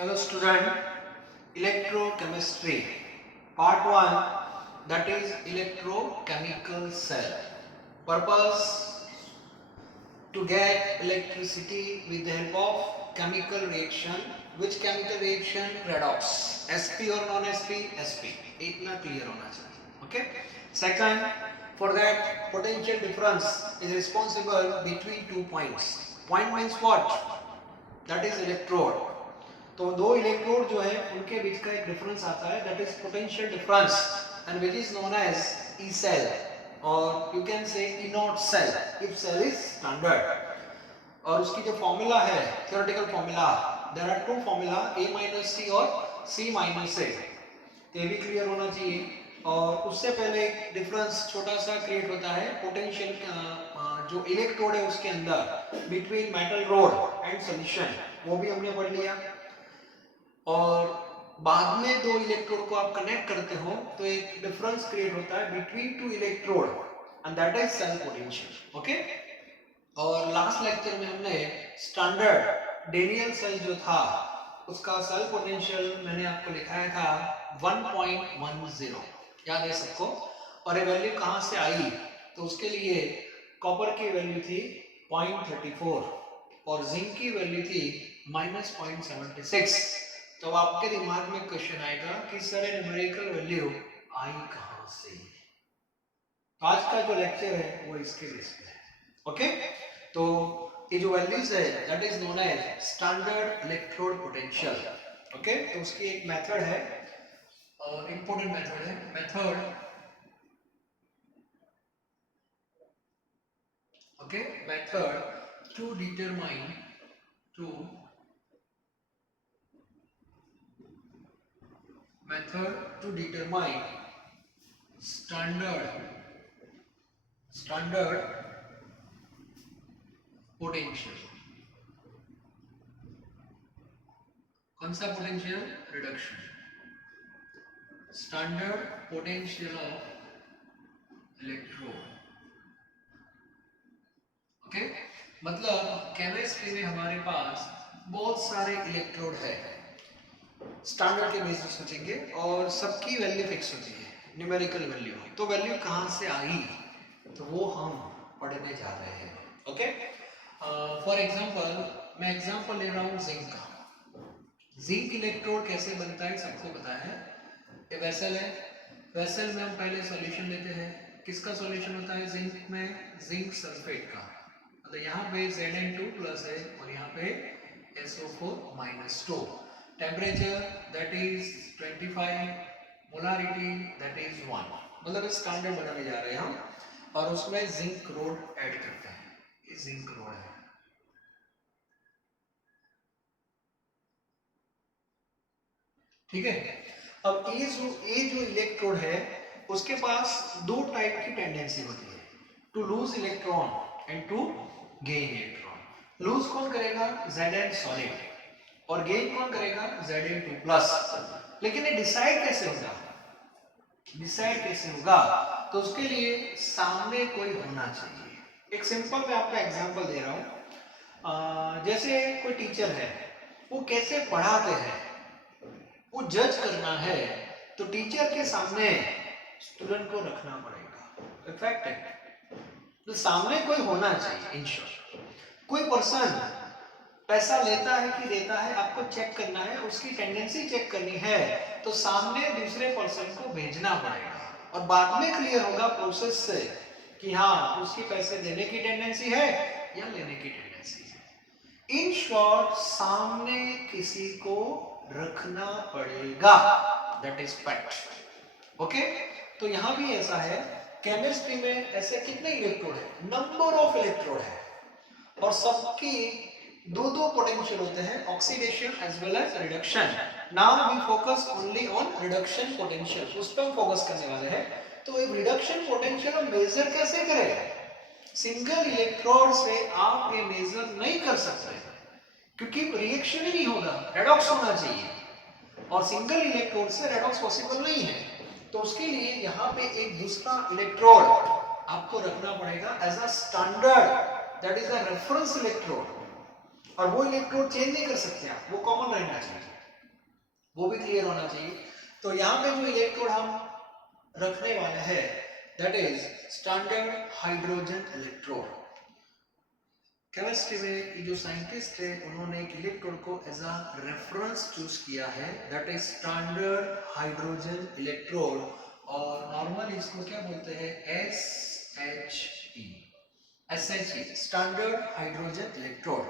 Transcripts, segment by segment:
Hello student, electrochemistry part 1, that is electrochemical cell. Purpose to get electricity with the help of chemical reaction. Which chemical reaction? Redox. sp or non-sp? sp. इतना clear होना चाहिए. Okay. Second, for that potential difference is responsible between 2 points. Point means what? That is electrode. तो दो electrode जो है उनके बीच का एक डिफरेंस आता है, that is potential difference and which is known as E cell और you can say E not cell if cell is standard. और उसकी जो फॉर्मूला है, theoretical formula, there are two formula A minus C और C minus ए. ये भी clear होना चाहिए. और उससे पहले एक डिफरेंस छोटा सा क्रिएट होता है पोटेंशियल जो इलेक्ट्रोड है उसके अंदर between metal road and solution, वो भी हमने पढ़ लिया. और बाद में दो इलेक्ट्रोड को आप कनेक्ट करते हो तो एक डिफरेंस क्रिएट होता है between two electrode and that is cell potential. Okay. और लास्ट लेक्चर में हमने स्टैंडर्ड डेनियल सेल जो था उसका सेल पोटेंशियल मैंने आपको लिखाया था 1.10. याद है सबको? और ये वैल्यू कहां से आई? तो उसके लिए कॉपर की वैल्यू थी 0.34 और जिंक की वैल्यू थी -0.76. तो आपके दिमाग में क्वेश्चन आएगा कि सर न्यूमेरिकल वैल्यू आई कहां से? आज का जो लेक्चर है वो इसके बेस पे है. ओके. तो ये जो वैल्यूज है that is known as standard electrode potential. Okay. तो उसकी एक मेथड है, इंपॉर्टेंट मेथड है, method okay, method to determine standard potential. कौन सा potential? Reduction. Standard potential of electrode. Okay. मतलब केमिस्ट्री में हमारे पास बहुत सारे इलेक्ट्रोड है, स्टैंडर्ड के बेस पे सोचेंगे और सबकी वैल्यू फिक्स होती है, न्यूमेरिकल वैल्यू. तो वैल्यू कहां से आई तो वो हम पढ़ने जा रहे हैं. ओके. फॉर एग्जांपल मैं एग्जांपल ले रहा हूं जिंक का. जिंक इलेक्ट्रोड कैसे बनता है सबको पता है. ये वेसल है, वेसल में हम पहले सॉल्यूशन लेते हैं. किसका सॉल्यूशन होता है जिंक में? जिंक सल्फेट का. तो यहाँ पे Zn2 प्लस है और यहाँ पे SO4 -2. Temperature that is 25, molarity that is 1. मतलब इस स्टैंडर्ड बनाने जा रहे हैं हम और उसमें जिंक रोड ऐड करते हैं. ये जिंक रोड है. ठीक है. अब ये जो इलेक्ट्रोड है उसके पास दो टाइप की टेंडेंसी होती है, to lose electron and to gain electron. Lose कौन करेगा? Zn solid. और गेन कौन करेगा? Zn2 plus. लेकिन ये डिसाइड कैसे होगा? तो उसके लिए सामने कोई होना चाहिए. एक सिंपल मैं आपको एग्जांपल दे रहा हूं. जैसे कोई टीचर है, वो कैसे पढ़ाते हैं वो जज करना है तो टीचर के सामने स्टूडेंट को रखना पड़ेगा. फैक्ट है. तो सामने कोई होना चाहिए. इन शॉर्ट कोई पर्सन पैसा लेता है कि देता है, आपको चेक करना है, उसकी टेंडेंसी चेक करनी है तो सामने दूसरे पर्सन को भेजना पड़ेगा और बाद में क्लियर होगा प्रोसेस से कि हाँ उसकी पैसे देने की टेंडेंसी है या लेने की टेंडेंसी है. इन शॉर्ट सामने किसी को रखना पड़ेगा, दैट इज फैक्ट. ओके. तो यहां भी ऐसा है. केमिस्ट्री में ऐसे कितने इलेक्ट्रोड है? नंबर ऑफ इलेक्ट्रोड है और सबकी दो पोटेंशियल होते हैं, oxidation as well as reduction. Now we focus only on reduction potential, उस पर हम फोकस करने वाले हैं. तो एक रिडक्शन पोटेंशियल हम मेजर कैसे करें? सिंगल इलेक्ट्रोड से आप ये मेजर नहीं कर सकते क्योंकि रिएक्शन ही नहीं होगा, रेडॉक्स होना चाहिए और सिंगल इलेक्ट्रोड से रेडॉक्स पॉसिबल नहीं है. तो उसके लिए यहाँ पे एक दूसरा इलेक्ट्रोड आपको रखना पड़ेगा as a standard, that is a reference electrode. और वो इलेक्ट्रोड चेंज नहीं कर सकते आप, वो कॉमन रहना चाहिए. वो भी क्लियर होना चाहिए। तो यहाँ पे जो इलेक्ट्रोड हम रखने वाले हैं that is standard hydrogen electrode. Chemistry में ये जो साइंटिस्ट है उन्होंने एक इलेक्ट्रोड को एज अ रेफरेंस चूज किया है that is standard hydrogen electrode, और नॉर्मली इसको क्या बोलते हैं, SHE, standard hydrogen electrode.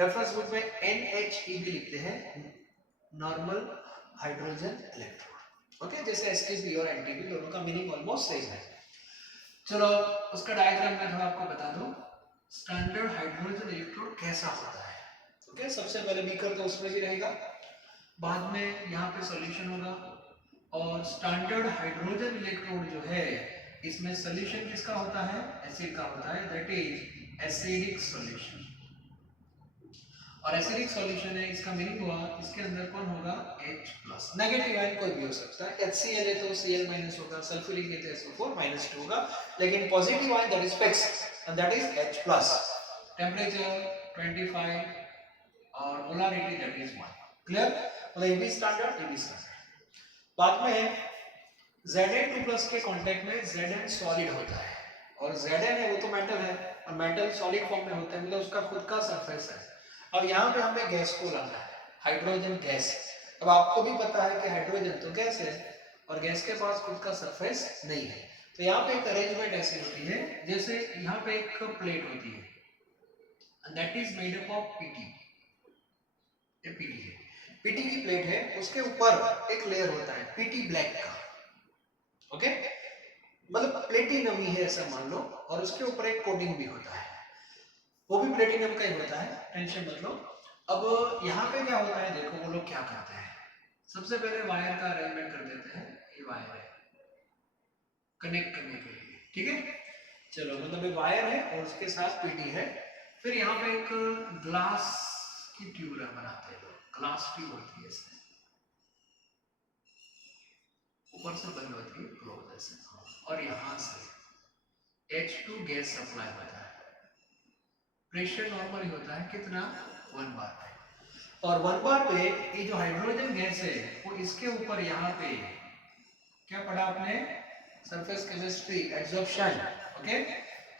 Reference book में NHE भी लिखते हैं, नॉर्मल हाइड्रोजन इलेक्ट्रोड। ओके, जैसे STP और NTP दोनों का मीनिंग ऑलमोस्ट सेम है। चलो उसका डायग्राम मैं थोड़ा आपको बता दूं। स्टैंडर्ड हाइड्रोजन इलेक्ट्रोड कैसा होता है? ओके, सबसे पहले बीकर तो उसमें भी रहेगा, बाद में यहाँ पे सॉल्यूशन होगा, और स्टैंडर्ड हाइड्रोजन इलेक्ट्रोड जो है इसमें सॉल्यूशन किसका होता है, एसिड का होता है, दैट इज एसिडिक सॉल्यूशन। और एसिडिक सॉल्यूशन है, इसका मीनिंग हुआ इसके अंदर कौन होगा, H+। नेगेटिव आयन कोई भी हो सकता है, HCl है तो Cl- होगा, सल्फ्यूरिक है तो SO4- होगा, लेकिन positive ion that is fixed and that is H+, temperature 25 और molarity that is 1। क्लियर? मतलब ये भी स्टैंडर्ड, ये भी स्टैंडर्ड। बाद में Zn2+ के कांटेक्ट में Zn सॉलिड होता है, और Zn है वो तो मेटल है, और मेटल सॉलिड फॉर्म में होता है, मतलब उसका खुद का सरफेस है। अब यहाँ पे हमें गैस को लाना है, हाइड्रोजन गैस। अब आपको भी पता है कि हाइड्रोजन तो गैस है और गैस के पास खुद का सरफेस नहीं है, तो यहाँ पे एक अरेंजमेंट ऐसी होती है जैसे यहाँ पे एक प्लेट होती है, that is made up of PT. ये पीटी है, पीटी की प्लेट है, उसके ऊपर एक लेयर होता है पीटी ब्लैक का। ओके, मतलब प्लेटिनम ही है ऐसा मान लो, और उसके ऊपर एक कोटिंग भी होता है, वो भी प्लेटिनम का ही होता है, टेंशन मत लो। अब यहाँ पे क्या होता है, देखो वो लोग क्या करते हैं, सबसे पहले वायर का अरेंजमेंट कर देते हैं। ये वायर है कनेक्ट करने के लिए, ठीक है, चलो, मतलब एक वायर है और उसके साथ पीटी है। फिर यहाँ पे एक ग्लास की ट्यूब बनाते हैं लोग, ग्लास ट्यूब होती है, इसमें ऊपर से बंद होती है क्लोज ऐसे, और यहाँ से H2 गैस सप्लाई होता है। प्रेशर नॉर्मली होता है कितना, 1 बार पे, और 1 बार पे ये जो हाइड्रोजन गैस है वो इसके ऊपर यहाँ पे क्या पढ़ा आपने, सरफेस केमिस्ट्री, एड्सॉर्प्शन। ओके,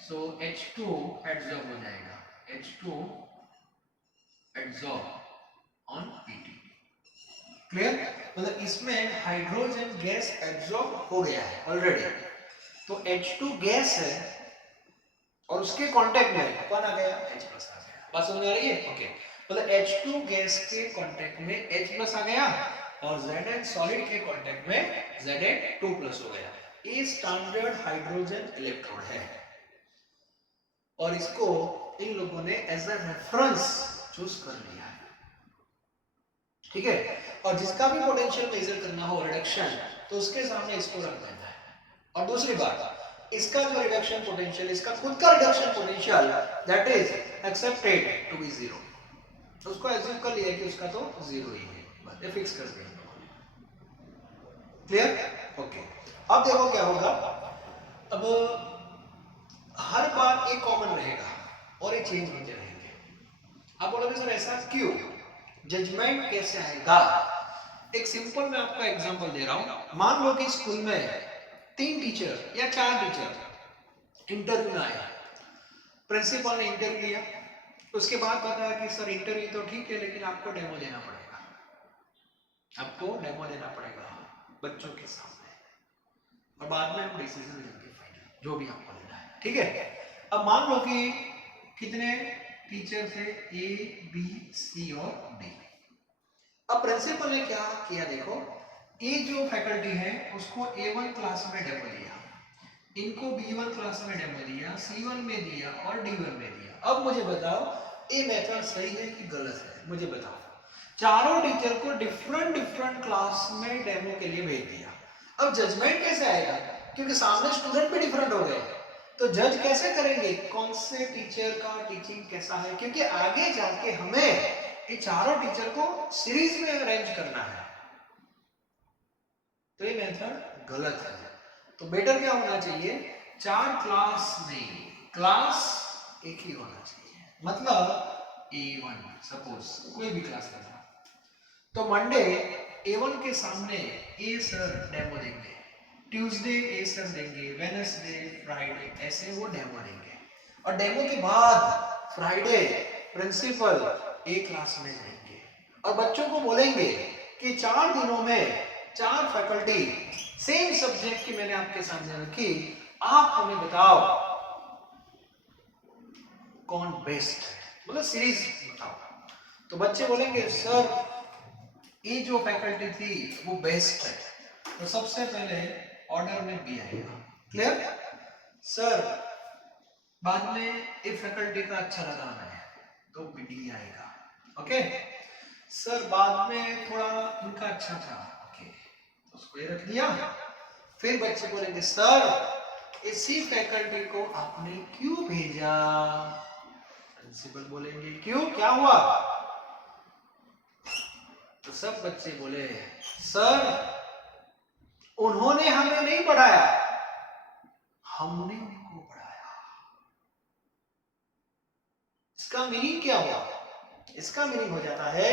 सो H2 एड्सॉर्ब हो जाएगा, H2 adsorb on PT. Clear? मतलब इसमें हाइड्रोजन गैस एड्सॉर्ब हो गया है ऑलरेडी, तो H2 गैस है और उसके कांटेक्ट में कौन आ गया, H+ आ गया। बात समझ में आ रही है? ओके, मतलब H2 गैस के कांटेक्ट में H+ आ गया, और Zn सॉलिड के कांटेक्ट में Zn2+ हो गया। ये स्टैंडर्ड हाइड्रोजन इलेक्ट्रोड है, और इसको इन लोगों ने एज अ रेफरेंस चूज कर लिया है, ठीक है। और जिसका भी पोटेंशियल मेजर करना हो रिडक्शन, तो उसके सामने इसको रख देना है। और दूसरी बात, इसका जो रिडक्शन पोटेंशियल, इसका खुद का reduction potential that is accepted to be 0, तो उसको एज्यूम कर लिया कि उसका तो 0 ही है, बस ये फिक्स कर दिया। क्लियर? ओके, अब देखो क्या होगा, अब हर बार एक कॉमन रहेगा और ये चेंज होते रहेंगे। आप बोलोगे सर ऐसा क्यों, जजमेंट कैसे आएगा? एक सिंपल मैं आपको एग्जांपल दे रहा हूं। मान लो कि स्कूल में 3 टीचर या 4 टीचर इंटरव्यू में आए, प्रिंसिपल ने इंटरव्यू लिया, उसके बाद बताया कि सर इंटरव्यू तो ठीक है लेकिन आपको डेमो देना पड़ेगा, आपको डेमो देना पड़ेगा बच्चों के सामने, और बाद में हम डिसीजन लेंगे फाइनल, जो भी आपको लेना है, ठीक है। अब मान लो कि कितने टीचर थे, A, B, C और D। अब प्रिंसिपल ने क्या किया, देखो ये जो फैकल्टी है उसको A1 क्लास में डेमो दिया, इनको B1 क्लास में डेमो दिया, C1 में दिया और D1 में दिया। अब मुझे बताओ ये मेथड सही है कि गलत है, मुझे बताओ। चारों टीचर को डिफरेंट क्लास में डेमो के लिए भेज दिया। अब जजमेंट कैसे आएगा, क्योंकि सामने स्टूडेंट भी डिफरेंट हो गए, तो जज कैसे करेंगे कौन से टीचर का टीचिंग कैसा है, क्योंकि आगे जाके हमें ये चारों टीचर को सीरीज में अरेंज करना है, तो ये मेथड गलत है। तो बेटर क्या होना चाहिए, 4 क्लास नहीं, क्लास एक ही होना चाहिए, मतलब A1 सपोज कोई भी क्लास लेना, तो मंडे A1 के सामने ए सर डेमो देंगे, ट्यूसडे ए सर देंगे, वेडनेसडे, फ्राइडे, ऐसे वो डेमो देंगे। और डेमो के बाद फ्राइडे प्रिंसिपल ए क्लास में जाएंगे और बच्चों को बोलेंगे कि 4 दिनों में 4 फैकल्टी सेम सब्जेक्ट की मैंने आपके सामने रखी, आप हमें बताओ कौन बेस्ट है, मतलब सीरीज बताओ। तो बच्चे बोलेंगे सर ये जो फैकल्टी थी वो बेस्ट है, तो सबसे पहले ऑर्डर में बी आएगा। Clear sir? बाद में एक फैकल्टी का अच्छा लगा हमें तो बी आएगा। ओके सर, बाद में थोड़ा इनका अच्छा था, ओके तो उसको ये रख दिया। फिर बच्चे बोलेंगे सर इसी फैकल्टी को आपने क्यों भेजा? प्रिंसिपल बोलेंगे क्यों, क्या हुआ? तो सब बच्चे बोले सर उन्होंने हमें नहीं पढ़ाया, हमने उनको पढ़ाया। इसका मीनिंग क्या हुआ? इसका मीनिंग हो जाता है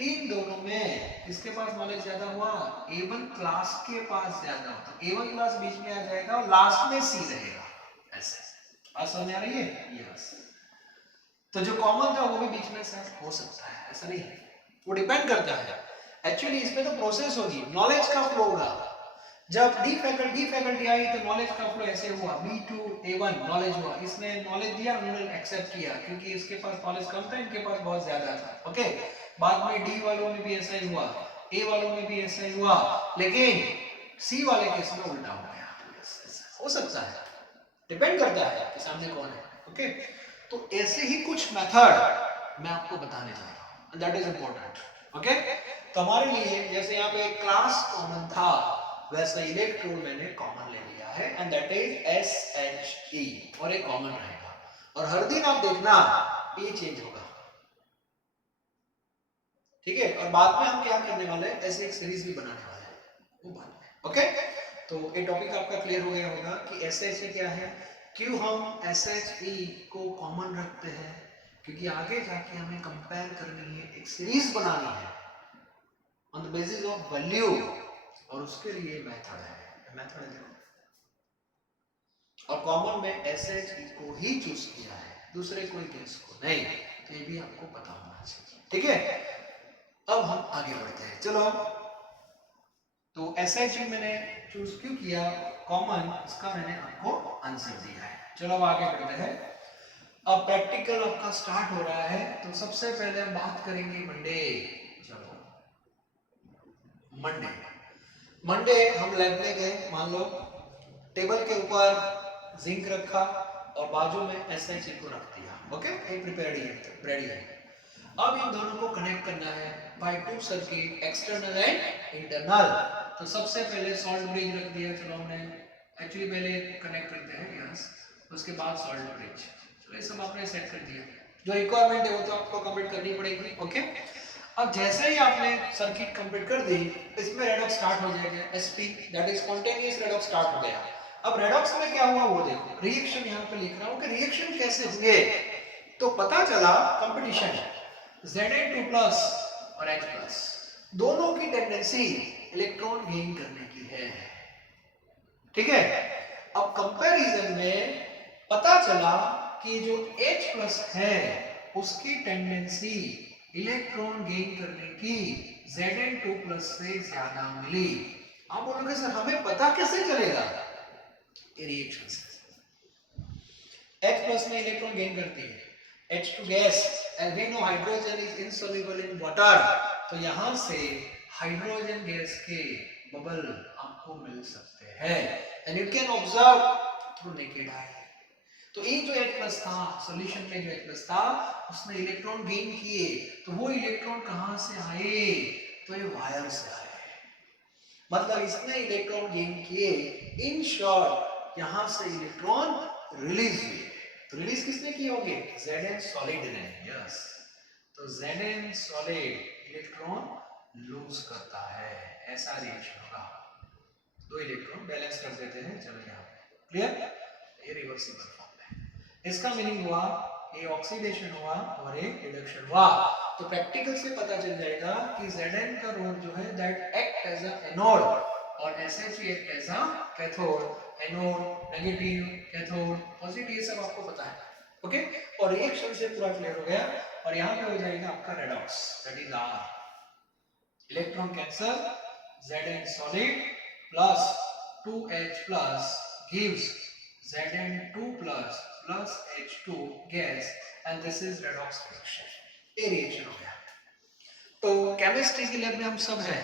इन दोनों में किसके पास नॉलेज ज्यादा हुआ? A1 क्लास के पास ज्यादा हो, तो A1 क्लास बीच में आ जाएगा और लास्ट में C रहेगा। ऐसे बात समझ आ रही है? यस। तो जो कॉमन था वो भी बीच में सेट हो सकता है, ऐसा नहीं है, वो डिपेंड करता है। एक्चुअली इसमें तो प्रोसेस होगी, नॉलेज का फ्लो होगा। जब डी फैकल्टी आई तो नॉलेज का फ्लो ऐसे हुआ, B to A1 नॉलेज हुआ, इसने नॉलेज दिया, उन्होंने एक्सेप्ट किया क्योंकि इसके पास नॉलेज कम था, इनके पास बहुत ज्यादा था। ओके बाद में डी वालों में भी ऐसा ही हुआ, ए वालों में भी ऐसा ही हुआ, लेकिन सी वाले केस में उल्टा हो गया। हो सकता है, डिपेंड करता है कि सामने कौन है। ओके तो ऐसे ही कुछ मेथड मैं आपको बताने जा रहा हूं, दैट इज इंपॉर्टेंट। ओके तो हमारे लिए जैसे यहाँ पे क्लास कॉमन था, वैसे इलेक्ट्रोड मैंने कॉमन ले लिया है एंड दैट इज SHE, और एक कॉमन रहेगा। और हर दिन आप देखना ये चेंज होगा, ठीक है? और बाद में हम क्या करने वाले हैं, ऐसे एक सीरीज भी बनाने वाले हैं, वो बाद में। ओके तो ये टॉपिक आपका क्लियर हो गया होगा कि SHE क्या है, क्यों हम SHE को कॉमन रखते हैं, क्योंकि आगे जाके हमें कंपेयर करनी है, एक सीरीज बनानी है on the basis of value, और उसके लिए मेथड है, मेथड देखो। और कॉमन में SHE को ही चूज किया है, दूसरे कोई केस को नहीं, तो ये भी आपको पता होना चाहिए, ठीक है? अब हम आगे बढ़ते हैं, चलो। तो SHE मैंने चूज क्यों किया कॉमन, इसका मैंने आपको आंसर दिया है। चलो अब आगे बढ़ते हैं। अब प्रैक्टिकल आपका स्टार्ट हो रहा है, तो सबसे पहले हम बात करेंगे मंडे। चलो मंडे हम लैब में गए, मान लो टेबल के ऊपर जिंक रखा और बाजू में SHE को रख दिया। ओके ये प्रिपेयर्ड है। अब इन दोनों को कनेक्ट करना है by 2 circuit, external and internal. तो सबसे पहले सॉल्ट ब्रिज रख दिया, चलो हमने एक्चुअली पहले कनेक्ट करते हैं यस, उसके बाद सॉल्ट ब्रिज। चलो ये सब आपने सेट कर दिया, जो रिक्वायरमेंट है वो तो आपको कंप्लीट करनी पड़ेगी। ओके अब जैसे ही आपने सर्किट कंप्लीट कर दी, इसमें रेडॉक्स स्टार्ट हो जाएगा, SP that is spontaneous redox start हो गया। अब रेडॉक्स में क्या हुआ वो देखो, रिएक्शन यहाँ पे लिख रहा हूँ कि रिएक्शन कैसे हुए, तो पता चला कंपटीशन Zn2 प्लस और H प्लस दोनों की टेंडेंसी इलेक्ट्रॉन गेन करने की है, ठीक है? अब कंपैरिजन में पता चला कि जो H प्लस है उसकी टेंडेंसी इलेक्ट्रॉन गेन करने की Zn2 प्लस से ज्यादा मिली। आप बोलोगे सर हमें पता कैसे चलेगा? ये रिएक्शन से H प्लस में इलेक्ट्रॉन गेन करती है, H2 gas and we know hydrogen is insoluble in water, तो यहां से हाइड्रोजन गैस के बबल आपको मिल सकते हैं and you can observe through naked eye। तो ये जो H+ था सॉल्यूशन में, जो H+ था उसने इलेक्ट्रॉन गेन किए, तो वो इलेक्ट्रॉन कहां से आए, तो ये वायर से आए, मतलब इसने इलेक्ट्रॉन गेन किए। इन शॉर्ट यहां से इलेक्ट्रॉन रिलीज हुए, तो रिलीज किसने किए होंगे, Zn सॉलिड ने, यस। तो Zn सॉलिड इलेक्ट्रॉन लूज करता है, ऐसा रिएक्शन होगा, दो इलेक्ट्रॉन बैलेंस कर देते हैं। चलो यहाँ पे क्लियर, ये रिवर्सिबल फॉर्म है। इसका मीनिंग हुआ ये ऑक्सीडेशन हुआ और एक रिडक्शन हुआ। तो तो प्रैक्टिकल से पता चल जाएगा कि Zn का रोल जो है that act as a anode और SH act as a cathode, anode negative, cathode positive, ये सब आपको पता है। ओके, और रिएक्शन से पूरा क्लियर हो गया। और यहाँ पे हो जाएगा आपका redox, that is R, electron cancel, Zn solid plus 2H plus gives Zn2 plus H2 gas and this is redox reaction। ये रिएक्शन हो गया। तो केमिस्ट्री की लैब में हम सब हैं,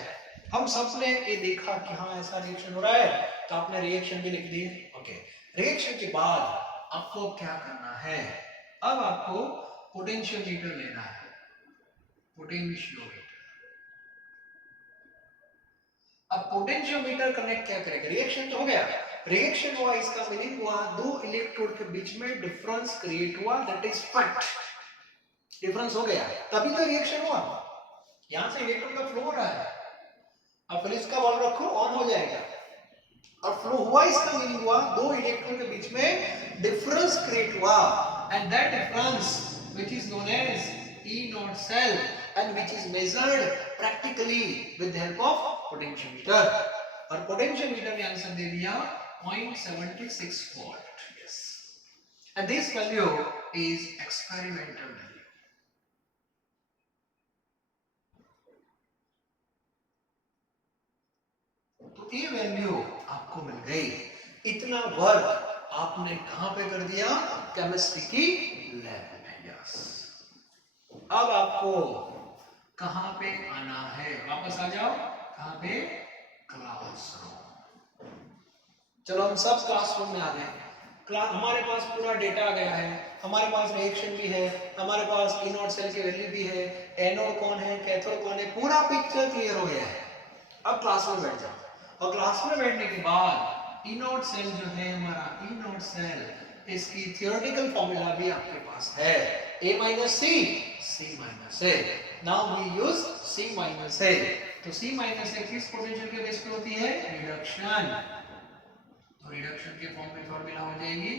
हम सब ने ये देखा कि हाँ ऐसा रिएक्शन हो रहा है, तो आपने रिएक्शन भी लिख दी। ओके, रिएक्शन के बाद आपको क्या करना है, अब आपको पोटेंशियोमीटर लेना है, पोटेंशियोमीटर। अब पोटेंशियोमीटर कनेक्ट क्या करेगा, रिएक्शन तो हो गया, रिएक्शन हुआ, इसका मीनिंग हुआ दो इलेक्ट्रोड के बीच में डिफरेंस क्रिएट हुआ, दैट इज फैक्ट, डिफरेंस हो गया तभी तो रिएक्शन हुआ। यहां से इलेक्ट्रॉन का फ्लो हो रहा है, अब फिर इसका बॉल रखो ऑन हो जाएगा, और फ्लो हुआ, इसका मीनिंग हुआ दो इलेक्ट्रॉन के बीच में डिफरेंस क्रिएट हुआ, and that difference which is known as E naught cell and which is measured practically with the help of potentiometer, और पोटेंशियोमीटर ने आंसर दे दिया 0.76 volt. Yes, and this value is experimental value। तो ये value आपको मिल गई, इतना work आपने कहां पे कर दिया, केमिस्ट्री की लैब में। यस, अब आपको कहां पे आना है, वापस आ जाओ, कहां पे, क्लासरूम। चलो हम सब क्लासरूम में आ गए, क्लास हमारे पास पूरा डेटा आ गया है, हमारे पास रिएक्शन भी है, हमारे पास ई नॉट सेल की वैल्यू भी है, एनोड कौन है, कैथोड कौन है, पूरा पिक्चर क्लियर हो गया है। अब क्लास में बैठ जाओ, और क्लास में बैठने के बाद ई नॉट सेल जो है हमारा, ई नॉट सेल, इसकी थियोरेटिकल फॉर्मूला भी आपके पास है, A minus C, C minus A। Now we use C minus A। तो C minus A किस पोटेंशियल के बेस पे होती है, रिडक्शन, तो रिडक्शन के फॉर्म में फॉर्मूला हो जाएगी,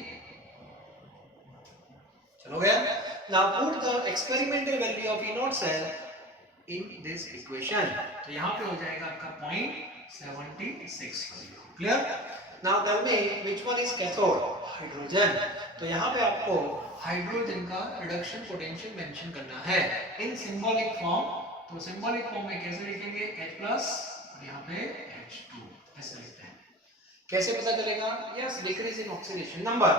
चलो गया। Now put the experimental value of E naught cell in this equation, तो यहाँ पे हो जाएगा आपका 0.76 value, clear. Now tell me which one is cathode, hydrogen, तो यहाँ पे आपको हाइड्रोजन का रिडक्शन पोटेंशियल मेंशन करना है इन सिंबॉलिक फॉर्म। तो सिंबॉलिक फॉर्म में कैसे लिखेंगे, H+ और यहाँ पे H2 ऐसे लिखते हैं। कैसे पता चलेगा, yes, decrease in oxidation number,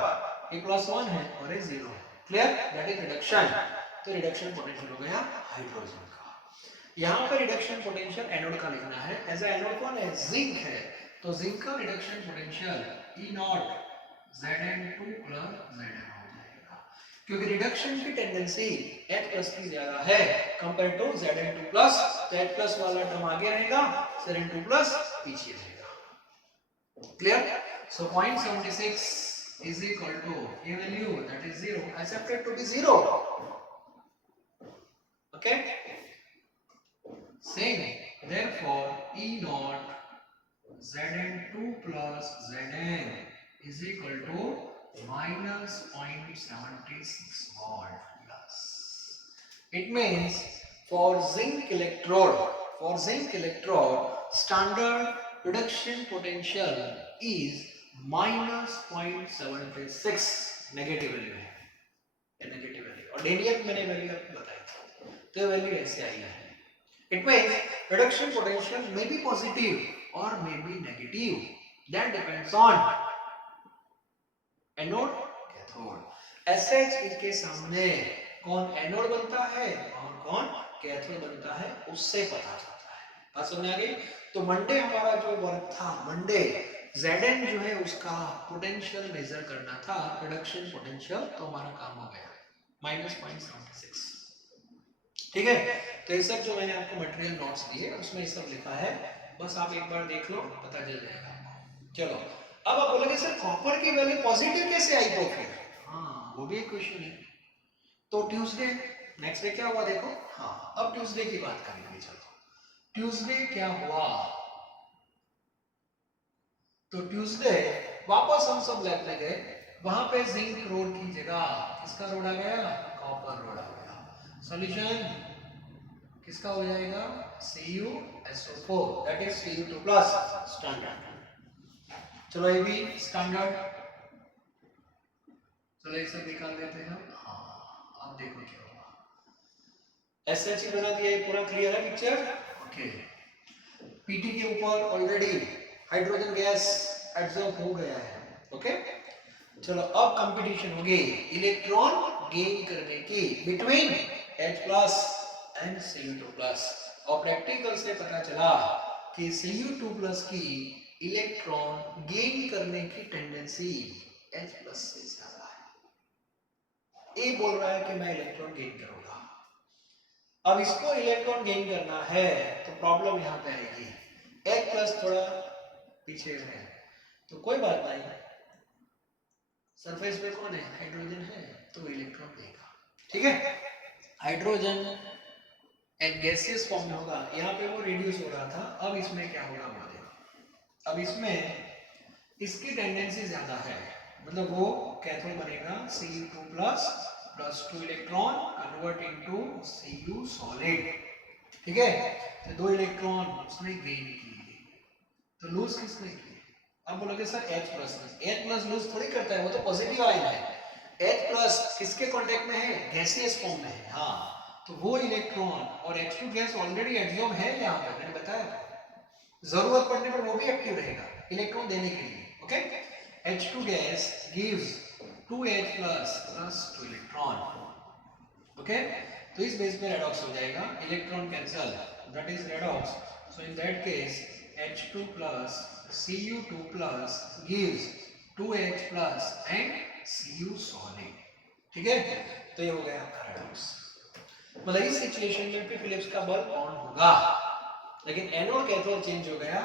A+1 है और A 0 है, क्लियर, दैट इज रिडक्शन। तो रिडक्शन पोटेंशियल हो गया हाइड्रोजन का। यहाँ पे रिडक्शन पोटेंशियल एनोड का लिखना है, एज ए एनोड कौन है, जिंक है, तो जिंक का reduction potential E naught Zn2 plus Zn हो जाएगा, क्योंकि रिडक्शन की टेंडेंसी H+ की ज्यादा है कंपेयर टू Zn2 प्लस, तो H+ वाला टर्म आगे रहेगा, Zn2 प्लस पीछे रहेगा, clear. So 0.76 is equal to a value that is 0, accepted to be 0, okay, saying therefore E naught Zn2 plus Zn is equal to minus 0.76 volt plus. It means for zinc electrode, standard reduction potential is minus 0.76, negative value है, negative value, और denim मैंने value आपको बताई थी, तो value ऐसे आई है। It means reduction potential may be positive or may be negative, that depends on anode, cathode. SH इसके सामने कौन एनोड बनता है और कौन कैथोड बनता है, उससे पता चलता है। बात समझ आ गई। तो मंडे हमारा जो वर्क था, मंडे Zn जो है उसका पोटेंशियल मेजर करना था, रिडक्शन पोटेंशियल, तो हमारा काम हो गया minus 0.76, ठीक है। तो ये सब जो मैंने आपको मटेरियल नोट्स दिए उसमें ये सब लिखा है, बस आप एक बार देख लो, पता चल जाएगा आपको। चलो, अब आप बोलोगे सर कॉपर की वैल्यू पॉजिटिव कैसे आई, तो फिर हाँ वो भी एक क्वेश्चन है। तो ट्यूसडे, नेक्स्ट डे क्या हुआ देखो, हाँ अब ट्यूसडे की बात करेंगे। चलो, ट्यूसडे क्या हुआ, तो ट्यूसडे वापस हम सब लैब में गए, वहां पे जिंक रोड की जगह किसका रोड आ गया, कॉपर रोड आ गया। सॉल्यूशन, इसका हो जाएगा CuSO4 that is Cu2 plus standard. चलो ये भी स्टैंडर्ड, चलो ये सब निकाल देते हैं। हाँ अब देखो क्या होगा। SHE बना दिया, ये पूरा क्लियर है पिक्चर। ओके, PT के ऊपर ऑलरेडी हाइड्रोजन गैस एब्जॉर्ब हो गया है। ओके, चलो अब कंपटीशन होगी इलेक्ट्रॉन गेन करने की between H plus and Cu2 plus. और प्रैक्टिकल से पता चला कि Cu2 प्लस की इलेक्ट्रॉन गेन करने की टेंडेंसी H प्लस से ज्यादा है। ए बोल रहा है कि मैं इलेक्ट्रॉन गेन करूंगा। अब इसको इलेक्ट्रॉन गेन करना है तो प्रॉब्लम यहाँ पे आएगी, H प्लस थोड़ा पीछे है तो कोई बात नहीं, सरफेस पे कौन है, हाइड्रोजन है, तो इलेक्ट्रॉन देगा। ठीक है, हाइड्रोजन एक गैसियस फॉर्म में होगा, यहाँ पे वो रिड्यूस हो रहा था, अब इसमें क्या होगा वो देखो। अब इसमें इसकी टेंडेंसी ज्यादा है, मतलब वो कैथोड बनेगा Cu2 plus plus 2 electron convert into Cu solid. ठीक है, तो 2 इलेक्ट्रॉन उसने गेन किए, तो लूज किसने किए? अब बोलोगे सर H प्लस लूज थोड़ी करता है, वो तो पॉजिटिव आयन है। H प्लस किसके कांटेक्ट में है, गैसियस फॉर्म में है। हाँ, तो वो इलेक्ट्रॉन और H2 गैस ऑलरेडी एब्जॉर्ब है यहाँ पे, मैंने बताया, जरूरत पड़ने पर वो भी एक्टिव रहेगा इलेक्ट्रॉन देने के लिए। Okay, H2 gas gives 2H plus plus 2 electron. Okay, तो इस बेस पे रेडॉक्स हो जाएगा, electron cancel, that is redox. So in that case H2 plus Cu2 plus gives 2H plus and Cu solid। ठीक है, तो ये हो गया आपका रेडॉक्स। मतलब इस सिचुएशन में भी फिलिप्स का बल्ब ऑन होगा, लेकिन एनोड कैथोड चेंज हो गया,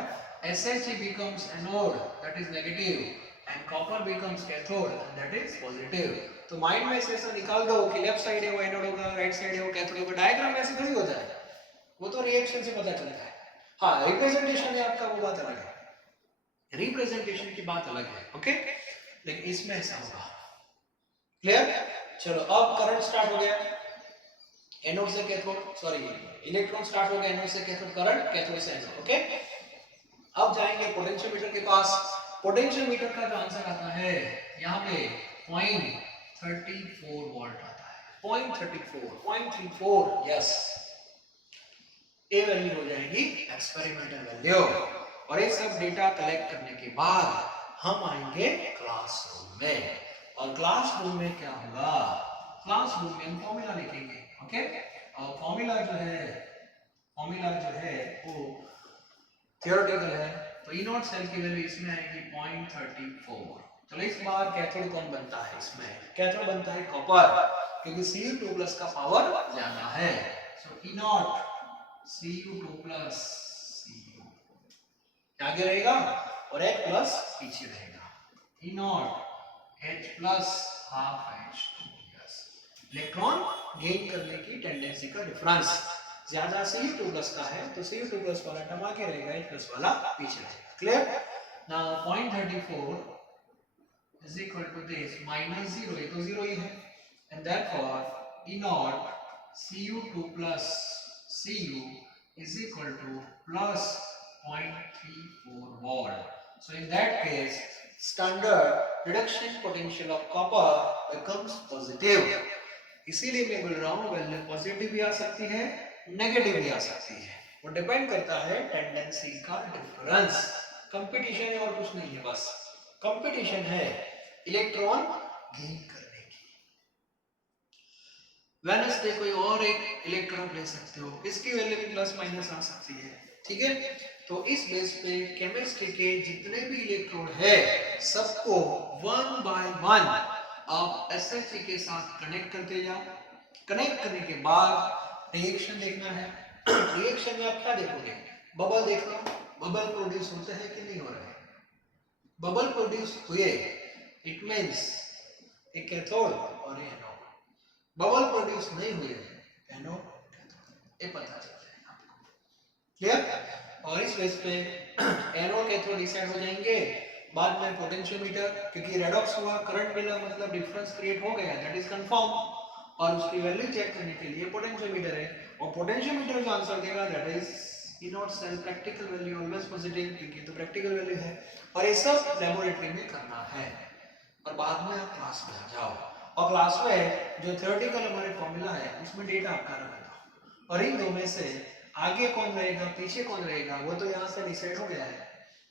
SHE becomes anode that is negative and copper becomes cathode and that is positive। तो माइंड में से ऐसा निकाल दो कि लेफ्ट साइड है वो एनोड होगा, राइट साइड है वो कैथोड होगा। डायग्राम में ऐसे थोड़ी होता है, वो तो रिएक्शन से पता चलता है। हाँ, रिप्रेजेंटेशन है आपका, वो बात अलग है, रिप्रेजेंटेशन की बात अलग है। ओके, लेकिन इसमें ऐसा होगा। क्लियर? चलो अब करंट स्टार्ट हो गया, एनोड से कैथोड, सॉरी इलेक्ट्रॉन स्टार्ट हो गया एनोड से कैथोड, करंट कैथोड से एनोड। ओके, अब जाएंगे पोटेंशियोमीटर के पास। पोटेंशियोमीटर का जो आंसर आता है यहाँ पे 0.34 वोल्ट आता है, 0.34 यस, ए वैल्यू हो जाएगी एक्सपेरिमेंटल वैल्यू। और ये सब डेटा कलेक्ट करने के बाद हम आएंगे क्लासरूम में, और क्लासरूम में क्या होगा, क्लासरूम में हम फॉर्मूला लिखेंगे। ओके, और फॉर्मूला जो है वो थियोरेटिकल है, तो ई नॉट सेल की वैल्यू इसमें आएगी 0.34। चलो इस बार कैथोड कौन बनता है, इसमें कैथोड बनता है कॉपर, क्योंकि Cu2 प्लस का पावर ज्यादा है। So E not Cu2 plus Cu आगे रहेगा और H प्लस पीछे रहेगा, E not H plus half H2। Electron gain करने की टेंडेंसी का डिफरेंस ज्यादा Cu2 प्लस का है, तो Cu2 प्लस वाला टर्म आगे रहेगा, H प्लस वाला पीछे रहेगा। Clear? Now 0.34 is equal to this minus 0, ये तो 0 ही है, and therefore E naught Cu2 plus Cu is equal to plus 0.34 volt. So in that case, standard reduction potential of copper becomes positive. इसीलिए मैं बोल रहा हूँ वैल्यू पॉजिटिव भी आ सकती है, नेगेटिव भी आ सकती है, वो डिपेंड करता है टेंडेंसी का डिफरेंस। कंपटीशन है और कुछ नहीं है, बस कंपटीशन है इलेक्ट्रॉन गेन करने की। वेनसडे कोई और एक इलेक्ट्रॉन ले सकते हो, इसकी वैल्यू भी प्लस माइनस आ सकती है। ठीक है, तो इस बेस पे केमिस्ट्री के जितने भी इलेक्ट्रॉन है सबको 1 बाय 1 आप SHE के साथ कनेक्ट करते जाओ। कनेक्ट करने के बाद रिएक्शन देखना है। रिएक्शन में आप क्या देखोगे, बबल देखना, बबल प्रोड्यूस होते हैं कि नहीं हो रहे हैं। बबल प्रोड्यूस हुए इट मींस एक कैथोड और एनोड, बबल प्रोड्यूस नहीं हुए एनोड कैथोड, ये पता चलता है आपको। क्लियर? और इस बेस पे एनोड कैथोड डिसाइड हो जाएंगे। बाद में पोटेंशियोमीटर, क्योंकि रेडॉक्स हुआ, करंट मिला, मतलब डिफरेंस क्रिएट हो गया, दैट इज कंफर्म। और उसकी वैल्यू चेक करने के लिए पोटेंशियोमीटर है, और पोटेंशियोमीटर जो आंसर देगा that is E not cell practical value always positive, क्योंकि तो प्रैक्टिकल वैल्यू है और ये सब लेबोरेटरी में करना है और बाद में आप क्लास में आ जाओ और क्लास में जो थ्योरेटिकल हमारे फॉर्मूला है उसमें डेटा आपका रखना, और इन दो में से आगे कौन रहेगा पीछे कौन रहेगा वो तो यहाँ से डिसाइड हो गया है,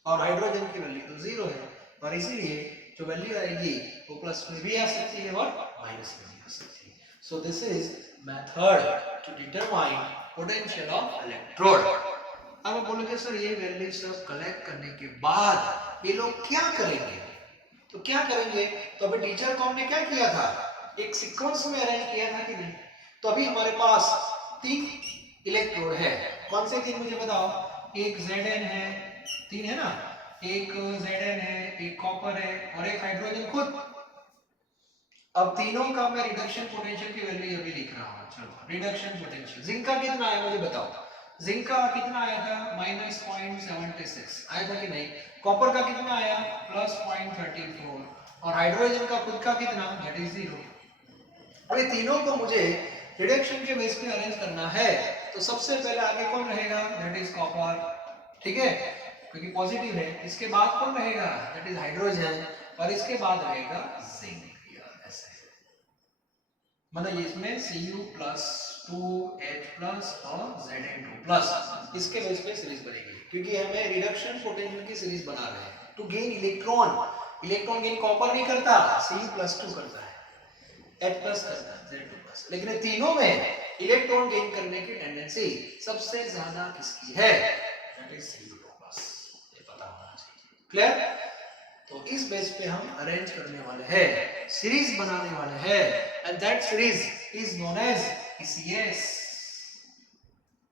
और हाइड्रोजन की वैल्यू तो 0 है और इसीलिए जो वैल्यू आएगी वो प्लस में भी आ सकती है और माइनस में भी आ सकती है। So this is method to determine potential of electrode. अब आप बोलोगे सर ये वैल्यू सब कलेक्ट करने के बाद ये लोग क्या करेंगे, तो क्या करेंगे, तो अभी टीचर को हमने क्या किया था, एक सीक्वेंस में अरेंज किया था कि नहीं। तो अभी हमारे पास 3 इलेक्ट्रोड है, कौन से 3 मुझे बताओ, एक Zn है, 3 है ना, एक Zn है, एक कॉपर है और एक हाइड्रोजन खुद। अब तीनों का मैं रिडक्शन पोटेंशियल की वैल्यू अभी लिख रहा हूँ। चलो रिडक्शन पोटेंशियल जिंक का कितना आया मुझे बताओ, जिंक का कितना आया था -0.76 आया था कि नहीं, कॉपर का कितना आया +0.34 और हाइड्रोजन का खुद का कितना दैट इज 0। अब ये तीनों को मुझे रिडक्शन के बेस पे अरेंज करना है, तो सबसे पहले आगे कौन रहेगा दैट इज कॉपर, ठीक है क्योंकि पॉजिटिव है, इसके बाद कौन रहेगा दैट इज हाइड्रोजन और इसके बाद रहेगा जिंक। मतलब इसमें Cu+2H+ और Zn2+, इसके बेस पे सीरीज बनेगी, क्योंकि हमें रिडक्शन पोटेंशियल की सीरीज बना रहे हैं to gain electron. Electron gain copper नहीं करता, Cu+2 करता है, H+ करता है, Zn2+, लेकिन ये तीनों में इलेक्ट्रॉन गेन करने की टेंडेंसी सबसे ज्यादा किसकी है, दैट इज Cu2+, ये पता होना चाहिए। क्लियर? तो इस बेस पे हम अरेंज करने वाले हैं, सीरीज बनाने वाले हैं, and that series is known as ECS।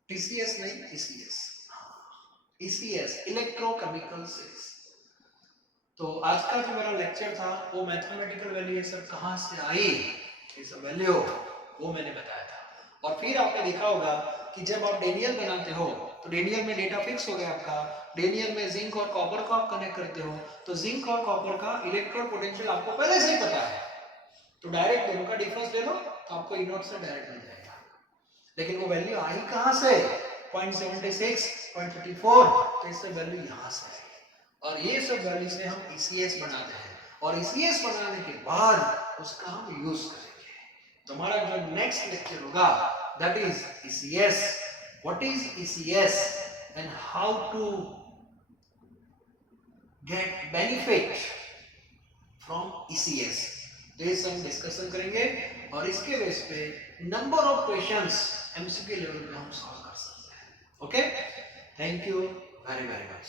TCS नहीं, ECS, ECS इलेक्ट्रोकेमिकल सीरीज। तो आज का जो मेरा लेक्चर था वो मैथमेटिकल वैल्यू ये सब कहां से आई, ये सब वैल्यू वो मैंने बताया था। और फिर आपने देखा होगा कि जब आप डेनियल बनाते हो तो डेनियल में डेटा फिक्स हो गया आपका, डेनियल में जिंक और कॉपर को आप कनेक्ट करते हो, तो जिंक और कॉपर का इलेक्ट्रॉन पोटेंशियल आपको पहले से ही पता है, तो डायरेक्ट दोनों का डिफरेंस ले लो तो आपको E0 से डायरेक्ट मिल जाएगा। लेकिन वो वैल्यू आई कहां से 0.76 0.54, तो इससे वैल्यू यहां से आई, और ये सब वैल्यू से हम ECS बनाते हैं, और ECS बनाने के बाद उसका हम यूज करेंगे। तो हमारा जो नेक्स्ट लेक्चर होगा that is ECS, what is ECS and how to get benefit from ECS, तो ये सब डिस्कशन करेंगे और इसके बेस पे number of questions MCQ level पे हम सॉल्व कर सकते हैं। Okay, thank you very very much.